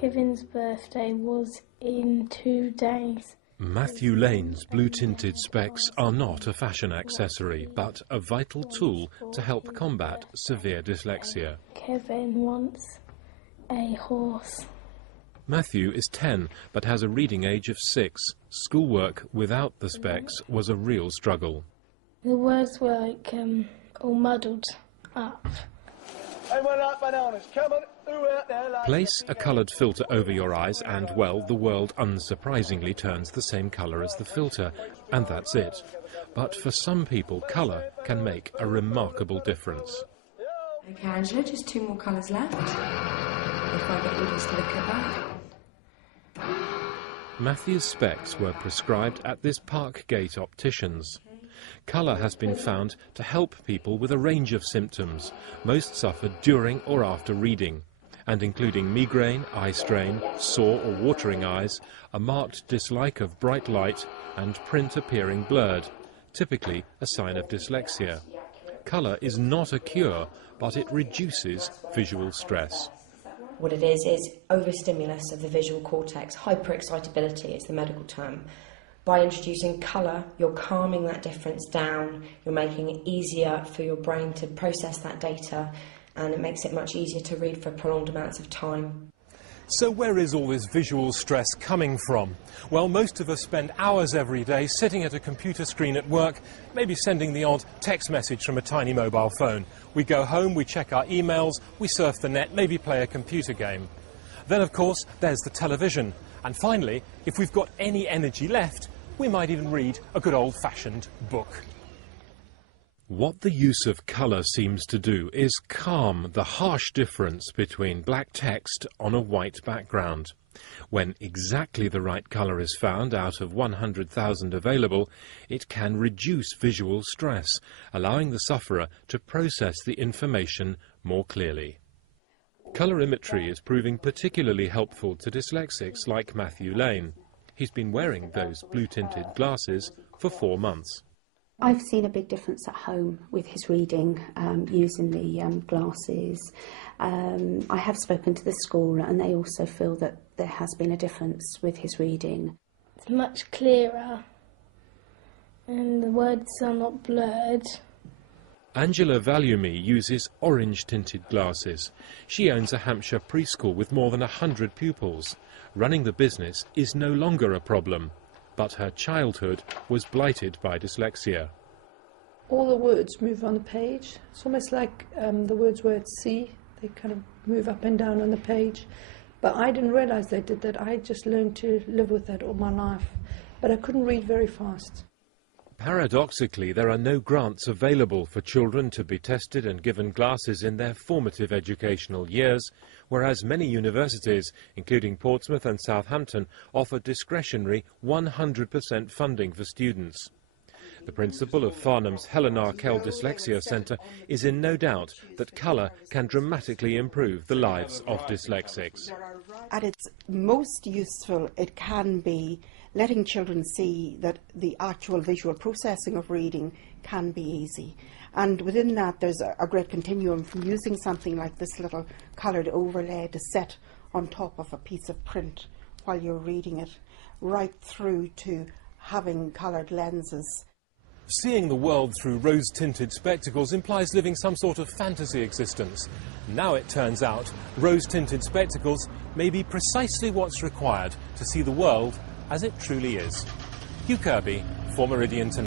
Kevin's birthday was in 2 days. Matthew Lane's blue-tinted specs are not a fashion accessory, but a vital tool to help combat severe dyslexia. Kevin wants a horse. Matthew is 10, but has a reading age of 6. Schoolwork without the specs was a real struggle. The words were like all muddled up. Place a coloured filter over your eyes and, well, the world unsurprisingly turns the same colour as the filter, and that's it. But for some people, colour can make a remarkable difference. OK, Angela, just 2 more colours left. If I get you just to look at that. Matthew's specs were prescribed at this Parkgate Opticians. Colour has been found to help people with a range of symptoms, most suffered during or after reading, and including migraine, eye strain, sore or watering eyes, a marked dislike of bright light, and print appearing blurred, typically a sign of dyslexia. Colour is not a cure, but it reduces visual stress. What it is overstimulus of the visual cortex, hyperexcitability is the medical term. By introducing colour, you're calming that difference down, you're making it easier for your brain to process that data, and it makes it much easier to read for prolonged amounts of time. So where is all this visual stress coming from? Well, most of us spend hours every day sitting at a computer screen at work, maybe sending the odd text message from a tiny mobile phone. We go home, we check our emails, we surf the net, maybe play a computer game. Then, of course, there's the television. And finally, if we've got any energy left, we might even read a good old-fashioned book. What the use of colour seems to do is calm the harsh difference between black text on a white background. When exactly the right colour is found out of 100,000 available, it can reduce visual stress, allowing the sufferer to process the information more clearly. Colorimetry is proving particularly helpful to dyslexics like Matthew Lane. He's been wearing those blue-tinted glasses for 4 months. I've seen a big difference at home with his reading, using the glasses. I have spoken to the school and they also feel that there has been a difference with his reading. It's much clearer and the words are not blurred. Angela Valueme uses orange-tinted glasses. She owns a Hampshire preschool with more than 100 pupils. Running the business is no longer a problem, but her childhood was blighted by dyslexia. All the words move on the page. It's almost like the words were at sea. They kind of move up and down on the page. But I didn't realise they did that. I just learned to live with that all my life. But I couldn't read very fast. Paradoxically, there are no grants available for children to be tested and given glasses in their formative educational years, whereas many universities, including Portsmouth and Southampton, offer discretionary 100% funding for students. The principal of Farnham's Helen Arkell Dyslexia Centre is in no doubt that colour can dramatically improve the lives of dyslexics. At its most useful, it can be letting children see that the actual visual processing of reading can be easy. And within that, there's a great continuum from using something like this little coloured overlay to set on top of a piece of print while you're reading it, right through to having coloured lenses. Seeing the world through rose-tinted spectacles implies living some sort of fantasy existence. Now it turns out rose-tinted spectacles may be precisely what's required to see the world as it truly is. Hugh Kirby for Meridian Tonight.